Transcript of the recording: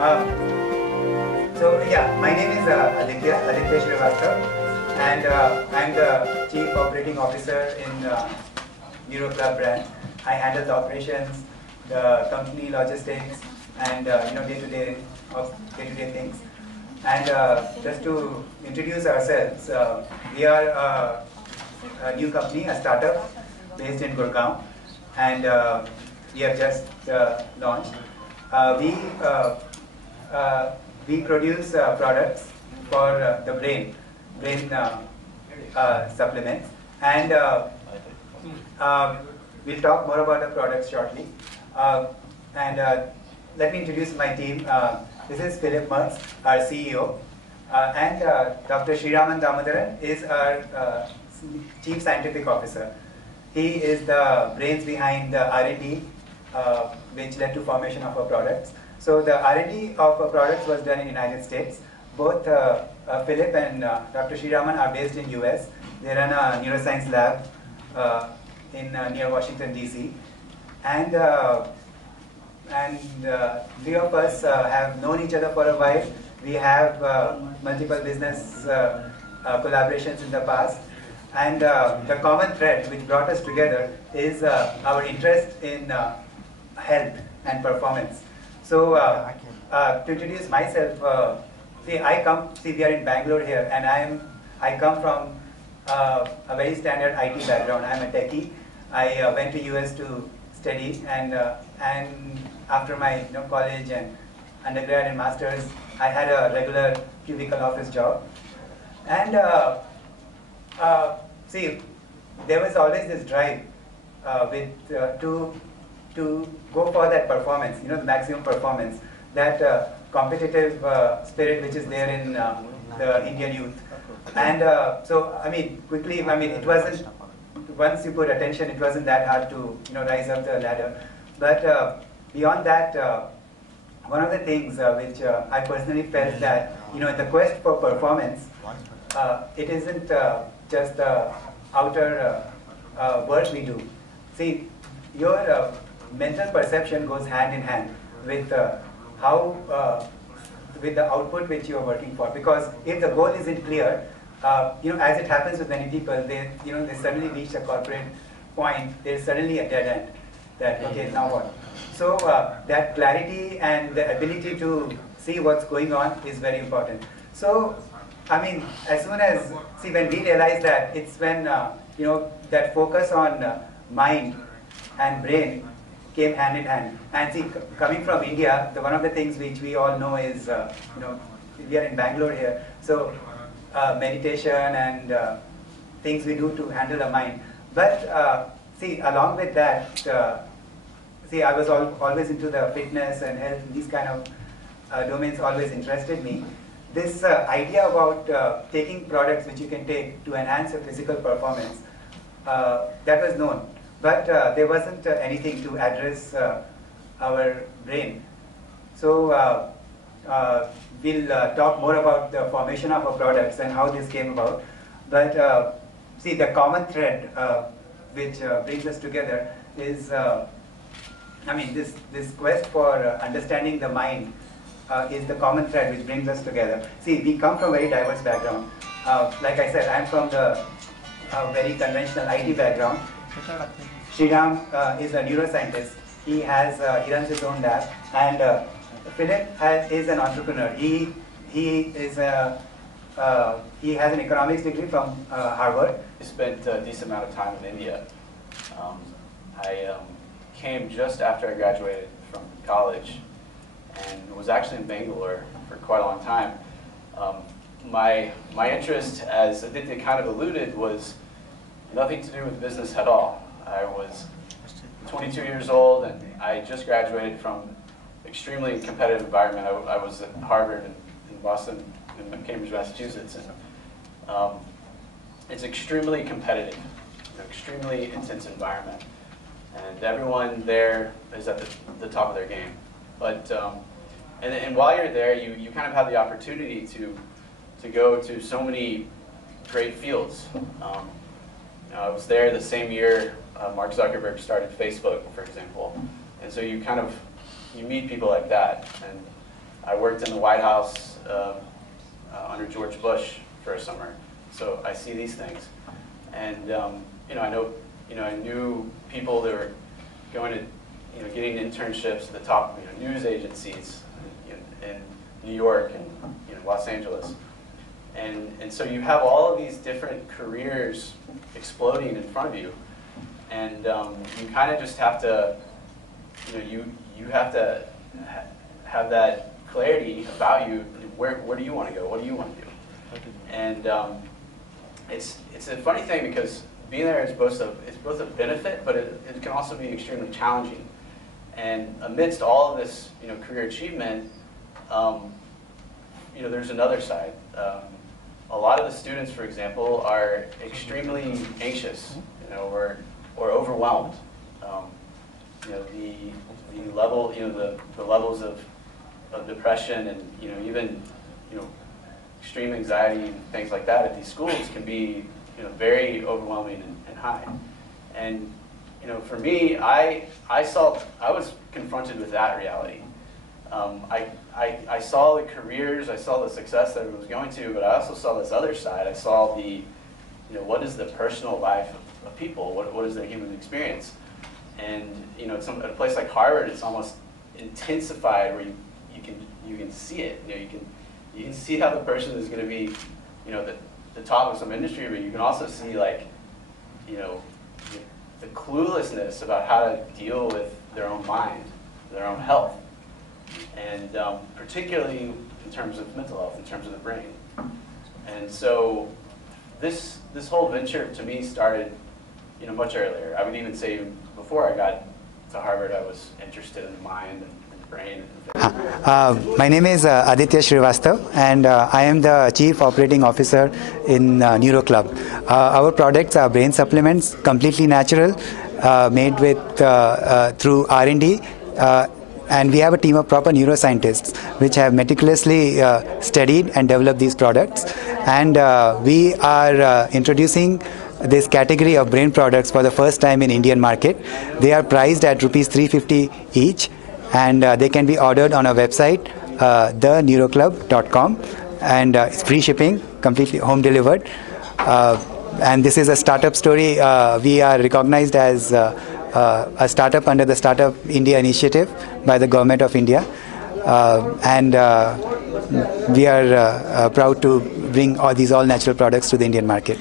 So yeah, my name is Aditya Shrivastava, and I'm the Chief Operating Officer in NeuroClub brand. I handle the operations, the company logistics, and day-to-day things. And just to introduce ourselves, we are a new company, a startup based in Gurgaon, and we have just launched. We produce products for the brain supplements, and we'll talk more about the products shortly. Let me introduce my team. This is Phillip Mertz, our CEO, and Dr. Sriraman Damodaran is our Chief Scientific Officer. He is the brains behind the R&D, which led to formation of our products. So the R&D of our products was done in the United States. Both Phillip and Dr. Sriraman are based in US. They run a neuroscience lab near Washington, DC. And three of us have known each other for a while. We have multiple business collaborations in the past. And the common thread which brought us together is our interest in health and performance. So to introduce myself, we are in Bangalore here, and I come from a very standard IT background. I'm a techie. I went to US to study, and after my college and undergrad and masters, I had a regular cubicle office job. And there was always this drive to go for that performance, the maximum performance, that competitive spirit which is there in the Indian youth. And quickly, it wasn't, once you put attention, it wasn't that hard to rise up the ladder. But beyond that, one of the things which I personally felt that, in the quest for performance, it isn't just the outer work we do. See, your mental perception goes hand in hand with with the output which you are working for. Because if the goal isn't clear, as it happens with many people, they suddenly reach a corporate point. There's suddenly a dead end. That okay, now what? So that clarity and the ability to see what's going on is very important. So as soon as when we realize that, it's when that focus on mind and brain came hand in hand. And see, coming from India, one of the things which we all know is, we are in Bangalore here, so meditation and things we do to handle the mind. But along with that, I was always into the fitness and health. These kind of domains always interested me. This idea about taking products which you can take to enhance your physical performance, that was known. But there wasn't anything to address our brain. So we'll talk more about the formation of our products and how this came about. But the common thread which brings us together is, this quest for understanding the mind is the common thread which brings us together. See, we come from a very diverse background. Like I said, I'm from the very conventional IT background. Sriram is a neuroscientist. He runs his own lab, and Phillip is an entrepreneur. He has an economics degree from Harvard. I spent a decent amount of time in India. I came just after I graduated from college, and was actually in Bangalore for quite a long time. My interest, as Aditya kind of alluded, was nothing to do with business at all. I was 22 years old, and I just graduated from extremely competitive environment. I was at Harvard in Boston, in Cambridge, Massachusetts, and it's extremely competitive, an extremely intense environment, and everyone there is at the top of their game. But and while you're there, you kind of have the opportunity to go to so many great fields. I was there the same year Mark Zuckerberg started Facebook, for example, and so you meet people like that, I worked in the White House under George Bush for a summer, so I see these things. And I knew people that were going to, getting internships at the top news agencies in New York and Los Angeles. And so you have all of these different careers exploding in front of you, and you kind of just have to, you have to have that clarity about you. Where do you want to go? What do you want to do? And it's a funny thing because being there is both a benefit, but it can also be extremely challenging. And amidst all of this career achievement, there's another side. A lot of the students, for example, are extremely anxious, or overwhelmed. The levels of depression and even extreme anxiety and things like that at these schools can be very overwhelming and high. And for me, I was confronted with that reality. I saw the careers, I saw the success that everyone was going to, but I also saw this other side. I saw the, what is the personal life of people? What is their human experience? And at a place like Harvard, it's almost intensified where you can see it. You can see how the person is going to be, the top of some industry, but you can also see the cluelessness about how to deal with their own mind, their own health. And particularly in terms of mental health, in terms of the brain. And so this whole venture to me started much earlier. I would even say before I got to Harvard, I was interested in the mind and the brain. My name is Aditya Shrivastava, and I am the Chief Operating Officer in NeuroClub. Our products are brain supplements, completely natural, made with through R&D. And we have a team of proper neuroscientists which have meticulously studied and developed these products. And we are introducing this category of brain products for the first time in Indian market. They are priced at Rs 350 each, and they can be ordered on our website, theneuroclub.com, and it's free shipping, completely home delivered. And this is a startup story. We are recognized as a startup under the Startup India initiative by the Government of India, and we are proud to bring all these all-natural products to the Indian market.